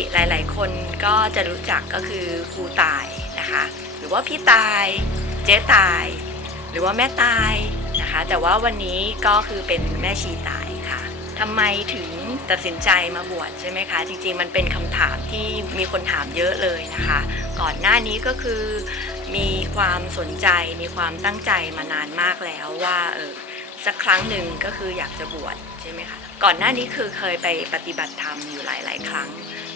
่หลาย ๆ คนก็จะรู้จักก็คือครูตายนะคะ หรือว่าพี่ตาย เจ๊ตาย หรือว่าแม่ตายนะคะ แต่ว่าวันนี้ก็คือเป็นแม่ชีตายค่ะทำไมถึงตัดสินใจมาบวชใช่ไหมคะ จริง ๆ มันเป็นคำถามที่มีคนถามเยอะเลยนะคะ ก่อนหน้านี้ก็คือมีความสนใจมีความตั้งใจมานานมากแล้วว่าเออสักครั้งหนึ่งก็คืออยากจะบวชใช่ไหมคะก่อนหน้านี้คือเคยไปปฏิบัติธรรมอยู่หลาย ๆ ครั้ง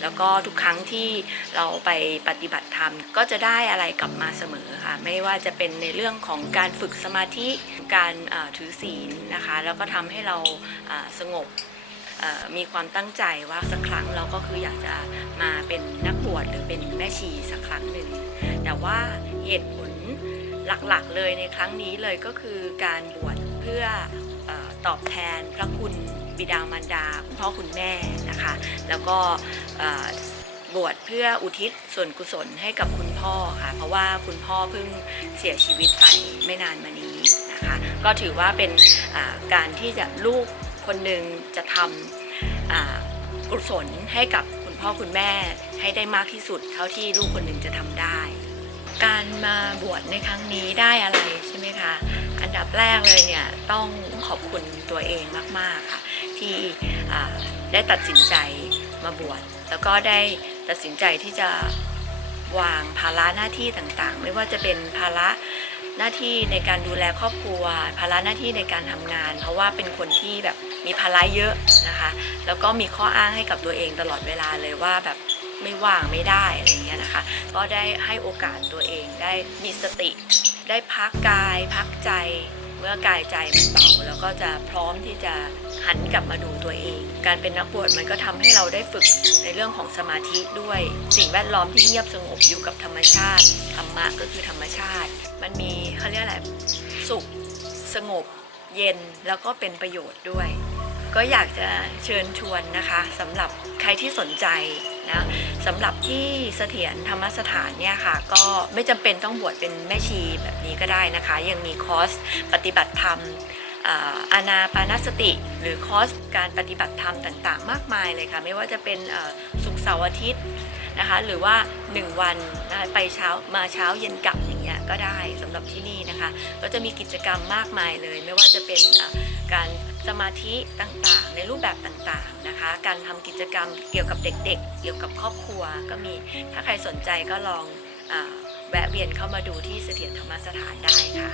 แล้วก็ทุกครั้งที่เราไปปฏิบัติธรรม ก็จะได้อะไรกลับมาเสมอค่ะไม่ว่าจะเป็นในเรื่องของการฝึกสมาธิการถือศีลนะคะ แล้วก็ทำให้เราสงบมีความตั้งใจว่าสักครั้งเราก็คืออยากจะมาเป็นนักบวชหรือเป็นแม่ชีสักครั้งหนึ่งแต่ว่าเหตุผลหลักๆเลยในครั้งนี้เลยก็คือการบวชเพื่ออ ตอบแทนพระคุณบิดามารดาคุณพ่อคุณแม่นะคะ แล้วก็บวชเพื่ออุทิศส่วนกุศลให้กับคุณพ่อค่ะ เพราะว่าคุณพ่อเพิ่งเสียชีวิตไปไม่นานมานี้นะคะ ก็ถือว่าเป็นการที่จะลูกคนหนึ่งจะทำกุศลให้กับคุณพ่อคุณแม่ให้ได้มากที่สุด เท่าที่ลูกคนหนึ่งจะทำได้ การมาบวชในครั้งนี้ได้อะไรใช่ไหมคะ นดับแรกเลยเนี่ยต้องขอบคุณตัวเองมาก ๆ ค่ะ ที่ได้ตัดสินใจมาบวชแล้วก็ได้ตัดสินใจที่จะวางภาระหน้าที่ต่างๆ ไม่ว่าจะเป็นภาระหน้าที่ในการดูแลครอบครัว ภาระหน้าที่ในการทำงาน เพราะว่าเป็นคนที่แบบมีภาระเยอะนะคะ แล้วก็มีข้ออ้างให้กับตัวเองตลอดเวลาเลยว่าแบบไม่ว่างไม่ได้อะไรเงี้ยนะคะ ก็ได้ให้โอกาสตัวเองได้มีสติ ได้พักกายพักใจ เมื่อกายใจมันเบาแล้วก็จะพร้อมที่จะหันกลับมาดูตัวเอง การเป็นนักบวชมันก็ทำให้เราได้ฝึกในเรื่องของสมาธิด้วย สิ่งแวดล้อมที่เงียบสงบอยู่กับธรรมชาติธรรมะก็คือธรรมชาติ มันมีเขาเรียกอะไรสุขสงบ เย็นแล้วก็เป็นประโยชน์ด้วย ก็อยากจะเชิญชวนนะคะสำหรับใครที่สนใจ นะสำหรับที่เสถียรธรรมสถานเนี่ยค่ะ ก็ไม่จำเป็นต้องบวชเป็นแม่ชีแบบนี้ก็ได้นะคะ ยังมีคอร์สปฏิบัติธรรมอาอานาปานสติ หรือคอร์สการปฏิบัติธรรมต่างๆ มากมายเลยค่ะ ไม่ว่าจะเป็นเอ่อศุกเสาร์อาทิตย์นะคะ หรือว่า 1 วันนะคะไปเช้ามาเช้าเย็นกลับอย่างเงี้ยก็ได้สำหรับที่นี่นะคะ ก็จะมีกิจกรรมมากมายเลย ไม่ว่าจะเป็น การสมาธิต่างๆ ในรูปแบบต่างๆนะคะ การทำกิจกรรมเกี่ยวกับเด็กๆ เกี่ยวกับครอบครัวก็มี ถ้าใครสนใจก็ลองอแวะเวียนเข้ามาดูที่เสถียรธรรมสถานได้ค่ะ